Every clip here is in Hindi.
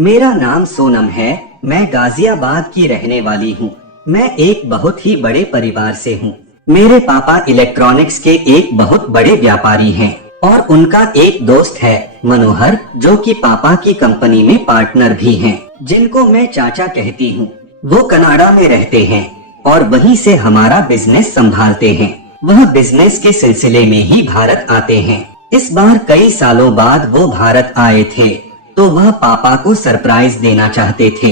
मेरा नाम सोनम है। मैं गाजियाबाद की रहने वाली हूँ। मैं एक बहुत ही बड़े परिवार से हूँ। मेरे पापा इलेक्ट्रॉनिक्स के एक बहुत बड़े व्यापारी हैं और उनका एक दोस्त है मनोहर, जो कि पापा की कंपनी में पार्टनर भी हैं, जिनको मैं चाचा कहती हूँ। वो कनाडा में रहते हैं और वहीं से हमारा बिजनेस संभालते हैं। वह बिजनेस के सिलसिले में ही भारत आते हैं। इस बार कई सालों बाद वो भारत आए थे, तो वह पापा को सरप्राइज देना चाहते थे,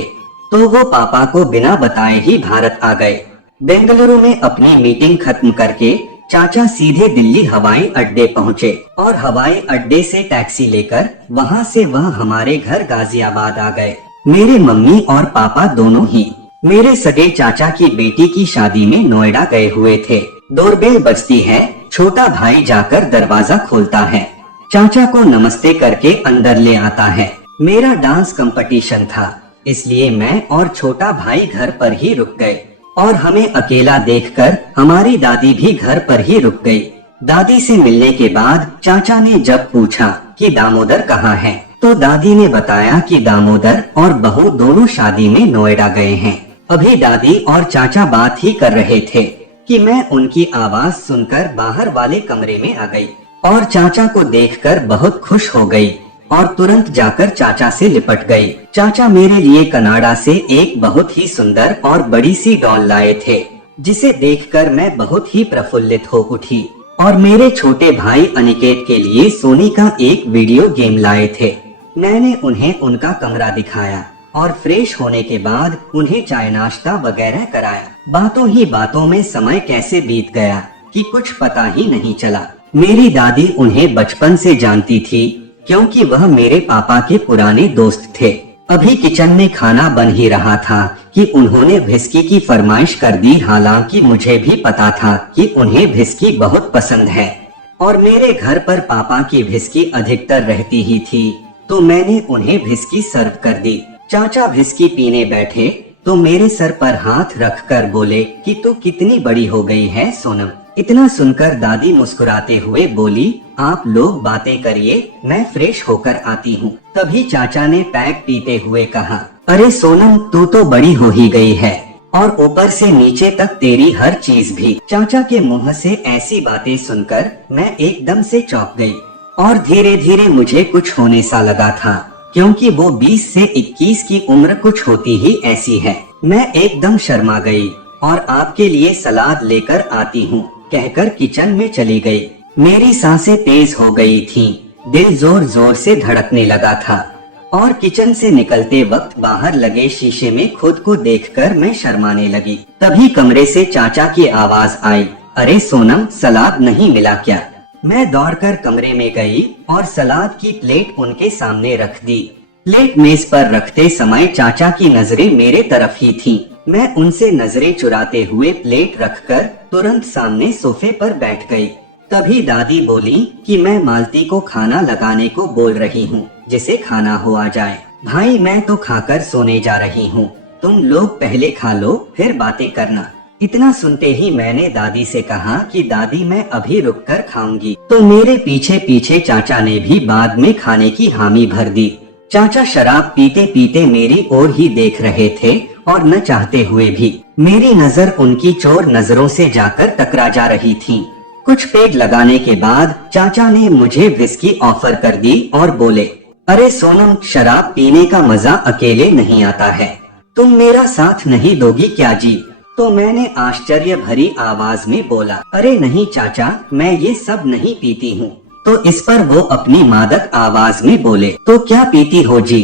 तो वो पापा को बिना बताए ही भारत आ गए। बेंगलुरु में अपनी मीटिंग खत्म करके चाचा सीधे दिल्ली हवाई अड्डे पहुँचे और हवाई अड्डे से टैक्सी लेकर वहाँ से वह हमारे घर गाजियाबाद आ गए। मेरे मम्मी और पापा दोनों ही मेरे सगे चाचा की बेटी की शादी में नोएडा गए हुए थे। डोरबेल बजती है, छोटा भाई जाकर दरवाजा खोलता है, चाचा को नमस्ते करके अंदर ले आता है। मेरा डांस कंपटीशन था, इसलिए मैं और छोटा भाई घर पर ही रुक गए और हमें अकेला देखकर हमारी दादी भी घर पर ही रुक गई। दादी से मिलने के बाद चाचा ने जब पूछा कि दामोदर कहाँ है, तो दादी ने बताया कि दामोदर और बहू दोनों शादी में नोएडा गए हैं। अभी दादी और चाचा बात ही कर रहे थे कि मैं उनकी आवाज सुनकर बाहर वाले कमरे में आ गई और चाचा को देखकर बहुत खुश हो गई और तुरंत जाकर चाचा से लिपट गई। चाचा मेरे लिए कनाडा से एक बहुत ही सुंदर और बड़ी सी डॉल लाए थे, जिसे देखकर मैं बहुत ही प्रफुल्लित हो उठी। और मेरे छोटे भाई अनिकेत के लिए सोनी का एक वीडियो गेम लाए थे। मैंने उन्हें उनका कमरा दिखाया और फ्रेश होने के बाद उन्हें चाय नाश्ता वगैरह कराया। बातों ही बातों में समय कैसे बीत गया कि कुछ पता ही नहीं चला। मेरी दादी उन्हें बचपन से जानती थी, क्योंकि वह मेरे पापा के पुराने दोस्त थे। अभी किचन में खाना बन ही रहा था कि उन्होंने व्हिस्की की फरमाइश कर दी। हालांकि मुझे भी पता था कि उन्हें व्हिस्की बहुत पसंद है और मेरे घर पर पापा की व्हिस्की अधिकतर रहती ही थी, तो मैंने उन्हें व्हिस्की सर्व कर दी। चाचा व्हिस्की पीने बैठे तो मेरे सर पर हाथ रखकर बोले कि तू कितनी बड़ी हो गई है सोनम। इतना सुनकर दादी मुस्कुराते हुए बोली, आप लोग बातें करिए, मैं फ्रेश होकर आती हूँ। तभी चाचा ने पैक पीते हुए कहा, अरे सोनम, तू तो बड़ी हो ही गई है और ऊपर से नीचे तक तेरी हर चीज भी। चाचा के मुंह से ऐसी बातें सुनकर मैं एकदम से चौंक गई और धीरे धीरे मुझे कुछ होने सा लगा था, क्योंकि वो 20 से 21 की उम्र कुछ होती ही ऐसी है। मैं एकदम शर्मा गई और आपके लिए सलाद लेकर आती हूँ कहकर किचन में चली गई। मेरी सांसें तेज हो गई थीं, दिल जोर जोर से धड़कने लगा था और किचन से निकलते वक्त बाहर लगे शीशे में खुद को देखकर मैं शर्माने लगी। तभी कमरे से चाचा की आवाज आई, अरे सोनम, सलाद नहीं मिला क्या? मैं दौड़कर कमरे में गई और सलाद की प्लेट उनके सामने रख दी। प्लेट मेज पर रखते समय चाचा की नजरें मेरे तरफ ही थीं। मैं उनसे नजरें चुराते हुए प्लेट रखकर तुरंत सामने सोफे पर बैठ गई। तभी दादी बोली कि मैं मालती को खाना लगाने को बोल रही हूँ, जिसे खाना हो आ जाए। भाई, मैं तो खाकर सोने जा रही हूँ, तुम लोग पहले खा लो, फिर बातें करना। इतना सुनते ही मैंने दादी से कहा कि दादी, मैं अभी रुककर खाऊंगी। तो मेरे पीछे पीछे चाचा ने भी बाद में खाने की हामी भर दी। चाचा शराब पीते पीते मेरी ओर ही देख रहे थे और न चाहते हुए भी मेरी नजर उनकी चोर नजरों से जाकर टकरा जा रही थी। कुछ पेग लगाने के बाद चाचा ने मुझे व्हिस्की ऑफर कर दी और बोले, अरे सोनम, शराब पीने का मजा अकेले नहीं आता है, तुम मेरा साथ नहीं दोगी क्या जी? तो मैंने आश्चर्य भरी आवाज में बोला, अरे नहीं चाचा, मैं ये सब नहीं पीती हूँ। तो इस पर वो अपनी मादक आवाज में बोले, तो क्या पीती हो जी?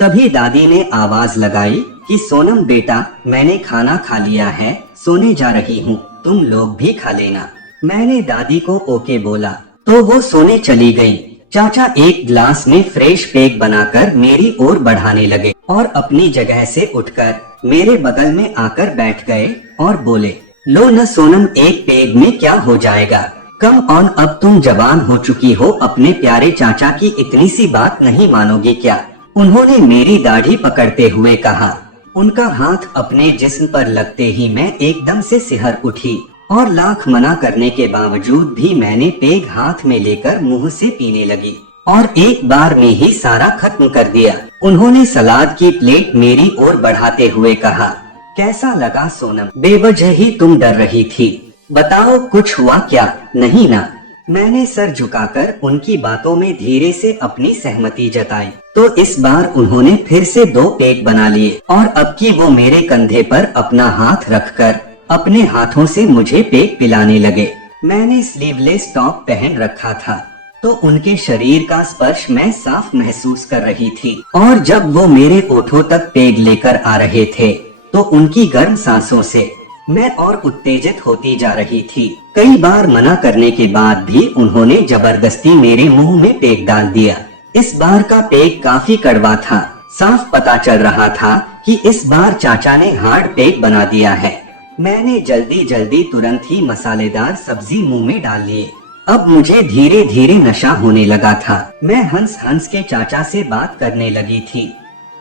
तभी दादी ने आवाज लगाई कि सोनम बेटा, मैंने खाना खा लिया है, सोने जा रही हूँ, तुम लोग भी खा लेना। मैंने दादी को ओके बोला तो वो सोने चली गई। चाचा एक ग्लास में फ्रेश पेग बनाकर मेरी ओर बढ़ाने लगे और अपनी जगह से उठकर मेरे बगल में आकर बैठ गए और बोले, लो न सोनम, एक पेग में क्या हो जाएगा, कम ऑन, अब तुम जवान हो चुकी हो, अपने प्यारे चाचा की इतनी सी बात नहीं मानोगी क्या? उन्होंने मेरी दाढ़ी पकड़ते हुए कहा। उनका हाथ अपने जिस्म पर लगते ही मैं एकदम से सिहर उठी और लाख मना करने के बावजूद भी मैंने पेग हाथ में लेकर मुंह से पीने लगी। और एक बार में ही सारा खत्म कर दिया। उन्होंने सलाद की प्लेट मेरी ओर बढ़ाते हुए कहा, कैसा लगा सोनम? बेवजह ही तुम डर रही थी, बताओ कुछ हुआ क्या? नहीं ना। मैंने सर झुकाकर उनकी बातों में धीरे से अपनी सहमति जताई। तो इस बार उन्होंने फिर से 2 पेग बना लिए और अब की वो मेरे कंधे पर अपना हाथ रखकर अपने हाथों से मुझे पेग पिलाने लगे। मैंने स्लीवलेस टॉप पहन रखा था तो उनके शरीर का स्पर्श मैं साफ महसूस कर रही थी और जब वो मेरे ओठों तक पेग लेकर आ रहे थे तो उनकी गर्म सांसों से मैं और उत्तेजित होती जा रही थी। कई बार मना करने के बाद भी उन्होंने जबरदस्ती मेरे मुंह में पेग डाल दिया। इस बार का पेग काफी कड़वा था। साफ पता चल रहा था कि इस बार चाचा ने हार्ड पेग बना दिया है। मैंने जल्दी जल्दी तुरंत ही मसालेदार सब्जी मुंह में डाल लिए। अब मुझे धीरे धीरे नशा होने लगा था। मैं हंस हंस के चाचा से बात करने लगी थी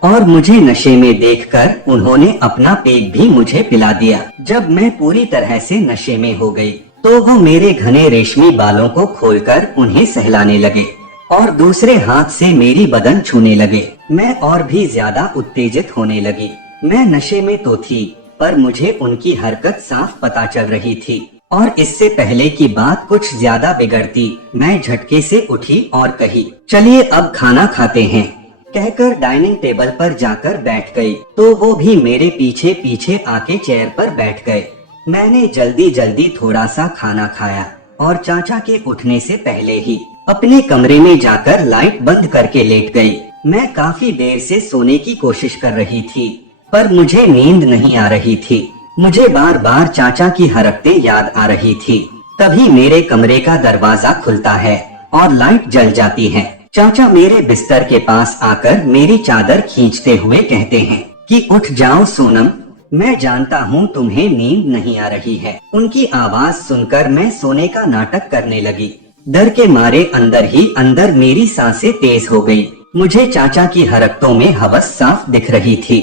और मुझे नशे में देखकर उन्होंने अपना पेग भी मुझे पिला दिया। जब मैं पूरी तरह से नशे में हो गई तो वो मेरे घने रेशमी बालों को खोलकर उन्हें सहलाने लगे और दूसरे हाथ से मेरी बदन छूने लगे। मैं और भी ज्यादा उत्तेजित होने लगी। मैं नशे में तो थी पर मुझे उनकी हरकत साफ पता चल रही थी और इससे पहले की बात कुछ ज्यादा बिगड़ती, मैं झटके से उठी और कही, चलिए अब खाना खाते हैं। कहकर डाइनिंग टेबल पर जाकर बैठ गई तो वो भी मेरे पीछे पीछे आके चेयर पर बैठ गए। मैंने जल्दी जल्दी थोड़ा सा खाना खाया और चाचा के उठने से पहले ही अपने कमरे में जाकर लाइट बंद करके लेट गई। मैं काफी देर से सोने की कोशिश कर रही थी पर मुझे नींद नहीं आ रही थी। मुझे बार बार चाचा की हरकतें याद आ रही थी। तभी मेरे कमरे का दरवाजा खुलता है और लाइट जल जाती है। चाचा मेरे बिस्तर के पास आकर मेरी चादर खींचते हुए कहते हैं कि उठ जाओ सोनम, मैं जानता हूँ तुम्हें नींद नहीं आ रही है। उनकी आवाज सुनकर मैं सोने का नाटक करने लगी। डर के मारे अंदर ही अंदर मेरी सांसें तेज हो गई। मुझे चाचा की हरकतों में हवस साफ दिख रही थी।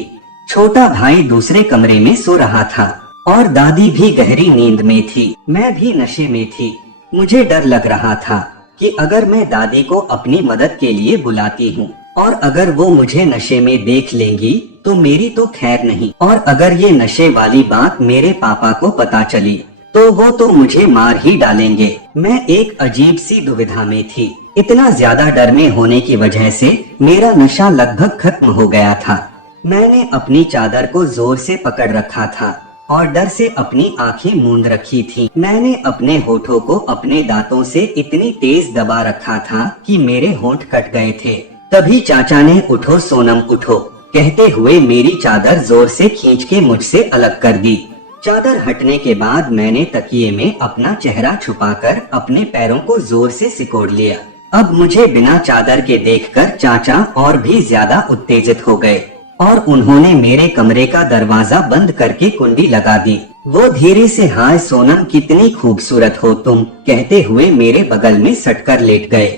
छोटा भाई दूसरे कमरे में सो रहा था और दादी भी गहरी नींद में थी। मैं भी नशे में थी। मुझे डर लग रहा था कि अगर मैं दादी को अपनी मदद के लिए बुलाती हूँ और अगर वो मुझे नशे में देख लेंगी तो मेरी तो खैर नहीं, और अगर ये नशे वाली बात मेरे पापा को पता चली तो वो तो मुझे मार ही डालेंगे। मैं एक अजीब सी दुविधा में थी। इतना ज्यादा डर में होने की वजह से मेरा नशा लगभग खत्म हो गया था। मैंने अपनी चादर को जोर से पकड़ रखा था और डर से अपनी आंखें मूंद रखी थी। मैंने अपने होठों को अपने दांतों से इतनी तेज दबा रखा था कि मेरे होंठ कट गए थे। तभी चाचा ने उठो सोनम उठो कहते हुए मेरी चादर जोर से खींच के मुझसे अलग कर दी। चादर हटने के बाद मैंने तकिए में अपना चेहरा छुपाकर अपने पैरों को जोर से सिकोड़ लिया। अब मुझे बिना चादर के देखकर चाचा और भी ज्यादा उत्तेजित हो गए और उन्होंने मेरे कमरे का दरवाजा बंद करके कुंडी लगा दी। वो धीरे से, हाय सोनम कितनी खूबसूरत हो तुम, कहते हुए मेरे बगल में सटकर लेट गए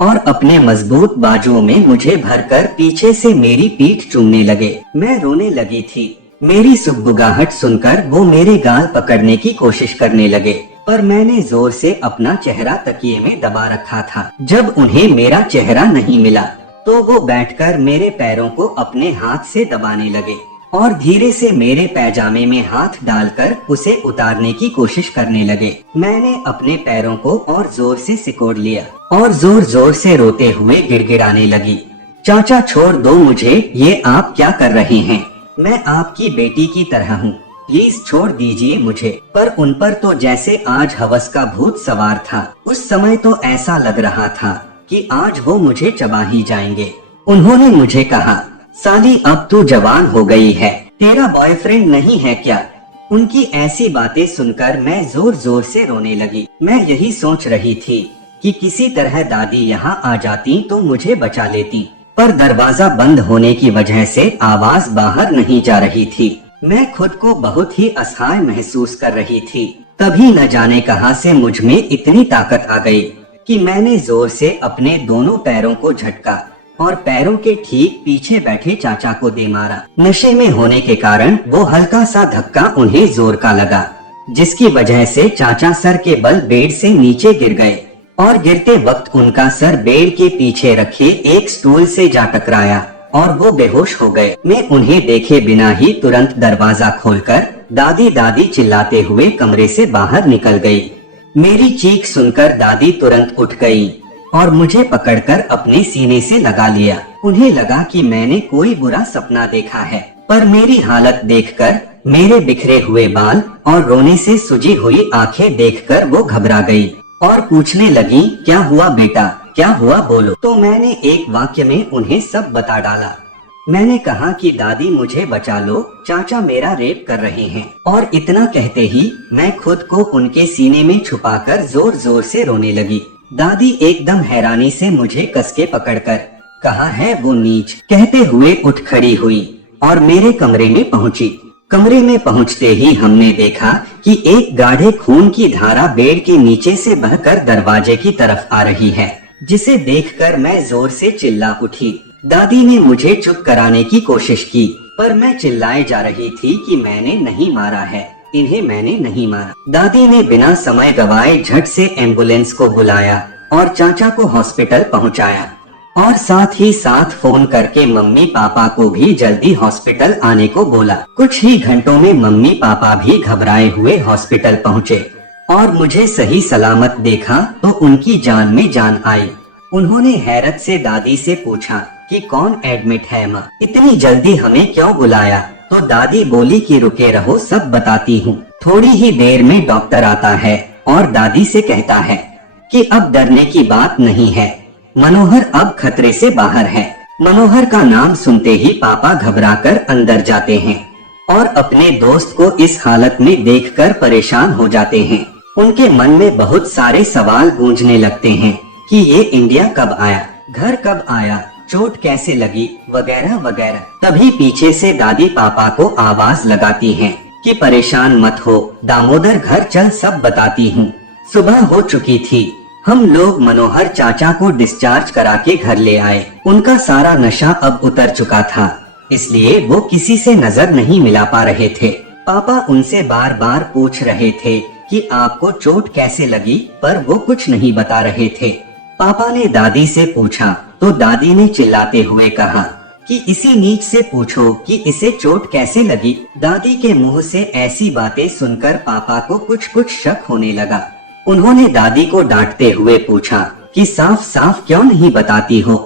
और अपने मजबूत बाजुओं में मुझे भरकर पीछे से मेरी पीठ चूमने लगे। मैं रोने लगी थी। मेरी सुगबुगाहट सुनकर वो मेरे गाल पकड़ने की कोशिश करने लगे पर मैंने जोर से अपना चेहरा तकिए में दबा रखा था। जब उन्हें मेरा चेहरा नहीं मिला तो वो बैठकर मेरे पैरों को अपने हाथ से दबाने लगे और धीरे से मेरे पैजामे में हाथ डालकर उसे उतारने की कोशिश करने लगे। मैंने अपने पैरों को और जोर से सिकोड़ लिया और जोर जोर से रोते हुए गिड़गिड़ाने लगी। चाचा छोड़ दो मुझे, ये आप क्या कर रहे हैं? मैं आपकी बेटी की तरह हूँ, प्लीज छोड़ दीजिए मुझे। पर उन पर तो जैसे आज हवस का भूत सवार था। उस समय तो ऐसा लग रहा था कि आज वो मुझे चबा ही जाएंगे। उन्होंने मुझे कहा, साली अब तू जवान हो गई है, तेरा बॉयफ्रेंड नहीं है क्या? उनकी ऐसी बातें सुनकर मैं जोर जोर से रोने लगी। मैं यही सोच रही थी कि किसी तरह दादी यहाँ आ जाती तो मुझे बचा लेती, पर दरवाजा बंद होने की वजह से आवाज बाहर नहीं जा रही थी। मैं खुद को बहुत ही असहाय महसूस कर रही थी। तभी न जाने कहां से मुझ में इतनी ताकत आ गई कि मैंने जोर से अपने दोनों पैरों को झटका और पैरों के ठीक पीछे बैठे चाचा को दे मारा। नशे में होने के कारण वो हल्का सा धक्का उन्हें जोर का लगा, जिसकी वजह से चाचा सर के बल बेड से नीचे गिर गए और गिरते वक्त उनका सर बेड के पीछे रखे एक स्टूल से जा टकराया और वो बेहोश हो गए। मैं उन्हें देखे बिना ही तुरंत दरवाजा खोलकर दादी दादी चिल्लाते हुए कमरे से बाहर निकल गई। मेरी चीख सुनकर दादी तुरंत उठ गई और मुझे पकड़कर अपने सीने से लगा लिया। उन्हें लगा कि मैंने कोई बुरा सपना देखा है, पर मेरी हालत देखकर, मेरे बिखरे हुए बाल और रोने से सुजी हुई आंखें देखकर वो घबरा गई और पूछने लगी, क्या हुआ बेटा, क्या हुआ बोलो। तो मैंने एक वाक्य में उन्हें सब बता डाला। मैंने कहा कि दादी मुझे बचा लो, चाचा मेरा रेप कर रहे हैं। और इतना कहते ही मैं खुद को उनके सीने में छुपाकर जोर जोर से रोने लगी। दादी एकदम हैरानी से मुझे कसके पकड़कर, कहाँ है वो नीच, कहते हुए उठ खड़ी हुई और मेरे कमरे में पहुंची। कमरे में पहुंचते ही हमने देखा कि एक गाढ़े खून की धारा बेड के नीचे से बहकर दरवाजे की तरफ आ रही है, जिसे देखकर मैं जोर से चिल्ला उठी। दादी ने मुझे चुप कराने की कोशिश की, पर मैं चिल्लाए जा रही थी कि मैंने नहीं मारा है, इन्हें मैंने नहीं मारा। दादी ने बिना समय गवाए झट से एम्बुलेंस को बुलाया और चाचा को हॉस्पिटल पहुंचाया और साथ ही साथ फोन करके मम्मी पापा को भी जल्दी हॉस्पिटल आने को बोला। कुछ ही घंटों में मम्मी पापा भी घबराए हुए हॉस्पिटल पहुँचे और मुझे सही सलामत देखा तो उनकी जान में जान आई। उन्होंने हैरत से दादी से पूछा कि कौन एडमिट है माँ, इतनी जल्दी हमें क्यों बुलाया। तो दादी बोली कि रुके रहो, सब बताती हूँ। थोड़ी ही देर में डॉक्टर आता है और दादी से कहता है कि अब डरने की बात नहीं है, मनोहर अब खतरे से बाहर है। मनोहर का नाम सुनते ही पापा घबराकर अंदर जाते हैं और अपने दोस्त को इस हालत में देखकर परेशान हो जाते हैं। उनके मन में बहुत सारे सवाल गूंजने लगते हैं कि ये इंडिया कब आया, घर कब आया, चोट कैसे लगी, वगैरह वगैरह। तभी पीछे से दादी पापा को आवाज लगाती हैं कि परेशान मत हो दामोदर, घर चल, सब बताती हूँ। सुबह हो चुकी थी। हम लोग मनोहर चाचा को डिस्चार्ज करा के घर ले आए। उनका सारा नशा अब उतर चुका था, इसलिए वो किसी से नजर नहीं मिला पा रहे थे। पापा उनसे बार बार पूछ रहे थे कि आपको चोट कैसे लगी, पर वो कुछ नहीं बता रहे थे। पापा ने दादी से पूछा तो दादी ने चिल्लाते हुए कहा कि इसी नीच से पूछो कि इसे चोट कैसे लगी। दादी के मुंह से ऐसी बातें सुनकर पापा को कुछ कुछ शक होने लगा। उन्होंने दादी को डांटते हुए पूछा कि साफ साफ क्यों नहीं बताती हो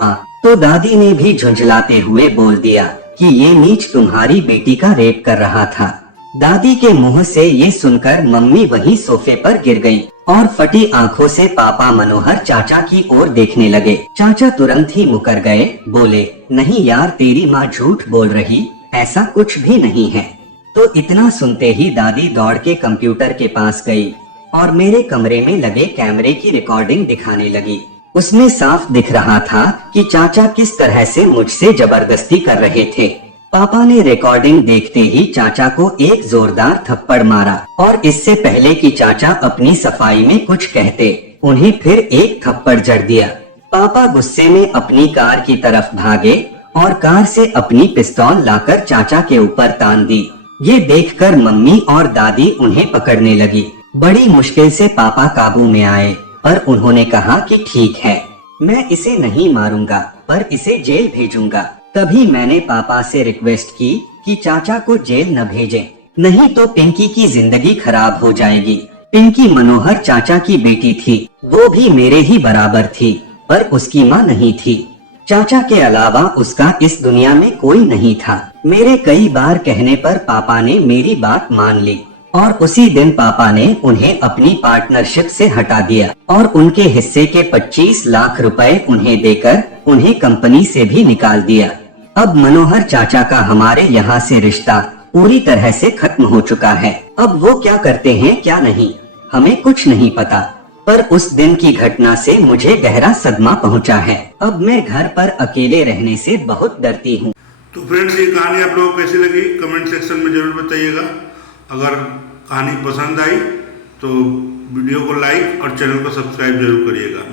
तो दादी ने भी झुंझलाते हुए बोल दिया कि ये नीच तुम्हारी बेटी का रेप कर रहा था। दादी के मुंह से ये सुनकर मम्मी वहीं सोफे पर गिर गई और फटी आंखों से पापा मनोहर चाचा की ओर देखने लगे। चाचा तुरंत ही मुकर गए, बोले, नहीं यार, तेरी माँ झूठ बोल रही, ऐसा कुछ भी नहीं है। तो इतना सुनते ही दादी दौड़ के कंप्यूटर के पास गई और मेरे कमरे में लगे कैमरे की रिकॉर्डिंग दिखाने लगी। उसमें साफ दिख रहा था कि चाचा किस तरह से मुझसे जबरदस्ती कर रहे थे। पापा ने रिकॉर्डिंग देखते ही चाचा को एक जोरदार थप्पड़ मारा और इससे पहले कि चाचा अपनी सफाई में कुछ कहते, उन्हें फिर एक थप्पड़ जड़ दिया। पापा गुस्से में अपनी कार की तरफ भागे और कार से अपनी पिस्तौल लाकर चाचा के ऊपर तान दी। ये देखकर मम्मी और दादी उन्हें पकड़ने लगी। बड़ी मुश्किल से पापा काबू में आए, पर उन्होंने कहा कि ठीक है, मैं इसे नहीं मारूंगा, पर इसे जेल भेजूंगा। तभी मैंने पापा से रिक्वेस्ट की कि चाचा को जेल न भेजें, नहीं तो पिंकी की जिंदगी खराब हो जाएगी। पिंकी मनोहर चाचा की बेटी थी, वो भी मेरे ही बराबर थी, पर उसकी माँ नहीं थी। चाचा के अलावा उसका इस दुनिया में कोई नहीं था। मेरे कई बार कहने पर पापा ने मेरी बात मान ली और उसी दिन पापा ने उन्हें अपनी पार्टनरशिप से हटा दिया और उनके हिस्से के 25 लाख रुपए उन्हें देकर उन्हें कंपनी से भी निकाल दिया। अब मनोहर चाचा का हमारे यहाँ से रिश्ता पूरी तरह से खत्म हो चुका है। अब वो क्या करते हैं क्या नहीं, हमें कुछ नहीं पता, पर उस दिन की घटना से मुझे गहरा सदमा पहुँचा है। अब मैं घर पर अकेले रहने से बहुत डरती हूँ। तो फ्रेंड्स, ये कहानी आप लोगों को कैसी लगी कमेंट सेक्शन में जरूर बताइएगा। अगर कहानी पसंद आई तो वीडियो को लाइक और चैनल को सब्सक्राइब जरूर करिएगा।